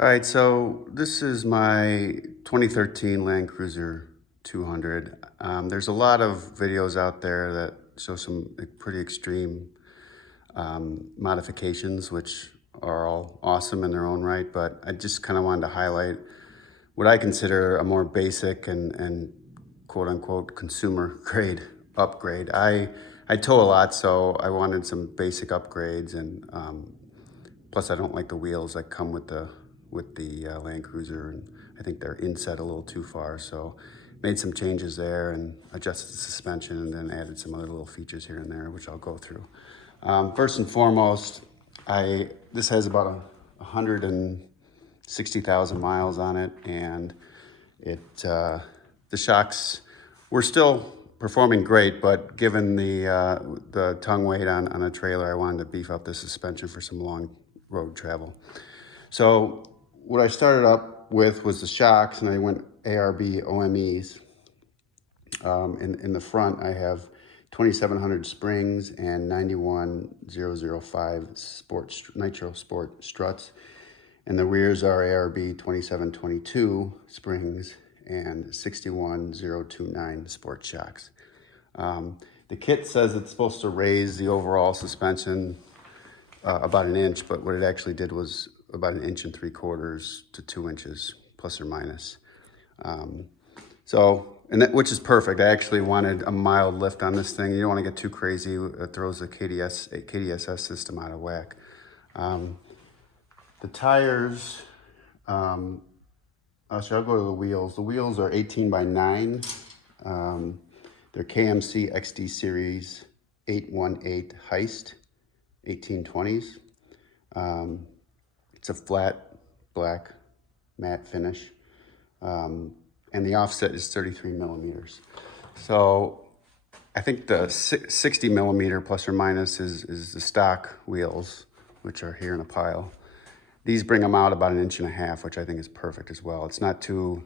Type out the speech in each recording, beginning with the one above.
All right, so this is my 2013 Land Cruiser 200. There's a lot of videos out there that show some pretty extreme modifications, which are all awesome in their own right, but I just kind of wanted to highlight what I consider a more basic and quote unquote consumer grade upgrade. I tow a lot, so I wanted some basic upgrades, and plus I don't like the wheels that come with the Land Cruiser, and I think they're inset a little too far, so made some changes there and adjusted the suspension and then added some other little features here and there, which I'll go through. First and foremost, this has about 160,000 miles on it, and the shocks were still performing great, but given the tongue weight on a trailer, I wanted to beef up the suspension for some long road travel. So what I started up with was the shocks, and I went ARB OMEs. In the front, I have 2700 springs and 91005 Nitro Sport struts. And the rears are ARB 2722 springs and 61029 sport shocks. The kit says it's supposed to raise the overall suspension about an inch, but what it actually did was about 1 3/4 to 2 inches, plus or minus. Which is perfect. I actually wanted a mild lift on this thing. You don't want to get too crazy. It throws the KDSS system out of whack. The tires, I'll go to the wheels. The wheels are 18x9. They're KMC XD Series 818 Heist 1820s. It's a flat black matte finish. And the offset is 33 millimeters. So I think the 60 millimeter plus or minus is the stock wheels, which are here in a pile. These bring them out about 1.5 inches, which I think is perfect as well. It's not too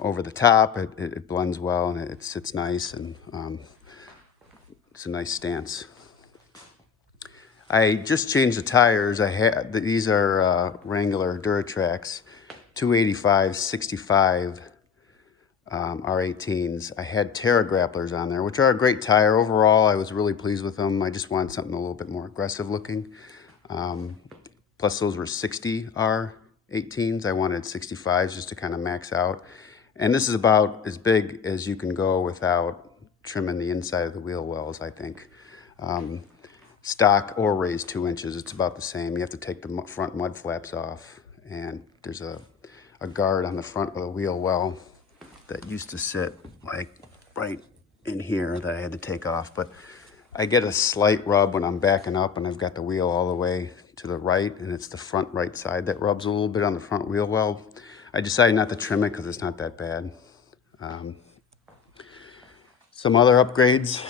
over the top. It blends well and it sits nice, and it's a nice stance. I just changed the tires. These are Wrangler Duratracs 285/65 R18s. I had Terra grapplers on there, which are a great tire. Overall, I was really pleased with them. I just wanted something a little bit more aggressive looking. Plus those were 60 R18s. I wanted 65s just to kind of max out. And this is about as big as you can go without trimming the inside of the wheel wells, I think. Stock or raised 2 inches, it's about the same. You have to take the front mud flaps off, and there's a guard on the front of the wheel well that used to sit like right in here that I had to take off. But I get a slight rub when I'm backing up and I've got the wheel all the way to the right, and it's the front right side that rubs a little bit on the front wheel well. I decided not to trim it because it's not that bad. Some other upgrades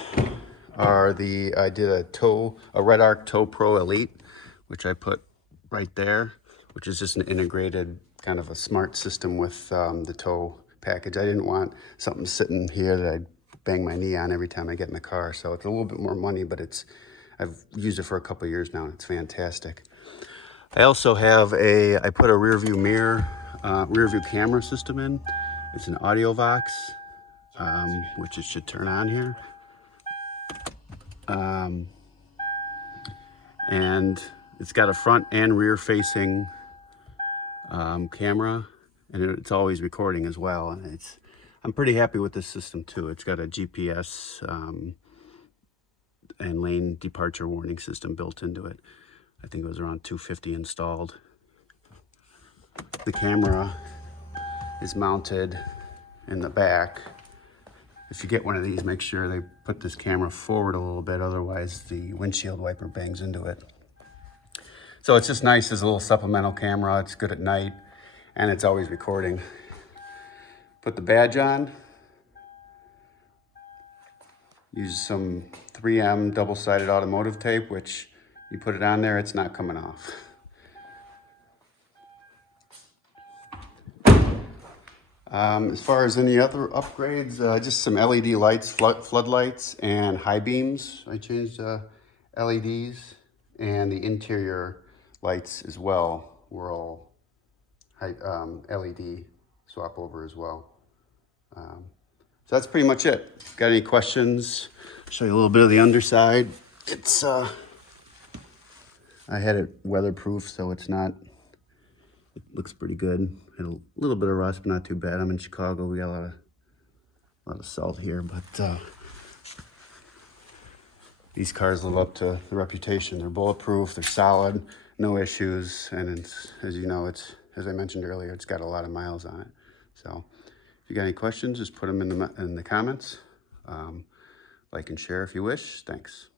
are I did a Redarc Towpro Elite, which I put right there, which is just an integrated kind of a smart system with the tow package. I didn't want something sitting here that I'd bang my knee on every time I get in the car. So it's a little bit more money, but I've used it for a couple of years now, and it's fantastic. I also have I put a rear view camera system in. It's an AudioVox, which it should turn on here. And it's got a front and rear facing camera, and it's always recording as well. And I'm pretty happy with this system too. It's got a GPS and lane departure warning system built into it. I think it was around $250 installed. The camera is mounted in the back. If you get one of these, make sure they put this camera forward a little bit, otherwise the windshield wiper bangs into it. So it's just nice as a little supplemental camera. It's good at night, and it's always recording. Put the badge on. Use some 3M double-sided automotive tape, which you put it on there, it's not coming off. As far as any other upgrades, just some LED lights, floodlights, and high beams. I changed LEDs, and the interior lights as well were all LED swap over as well. So that's pretty much it. Got any questions? Show you a little bit of the underside. It's I had it weatherproof, so it's not. It looks pretty good. Had a little bit of rust, but not too bad. I'm in Chicago. We got a lot of salt here, but these cars live up to the reputation. They're bulletproof. They're solid. No issues. And it's, as you know, it's, as I mentioned earlier, it's got a lot of miles on it. So if you got any questions, just put them in the comments. Like and share if you wish. Thanks.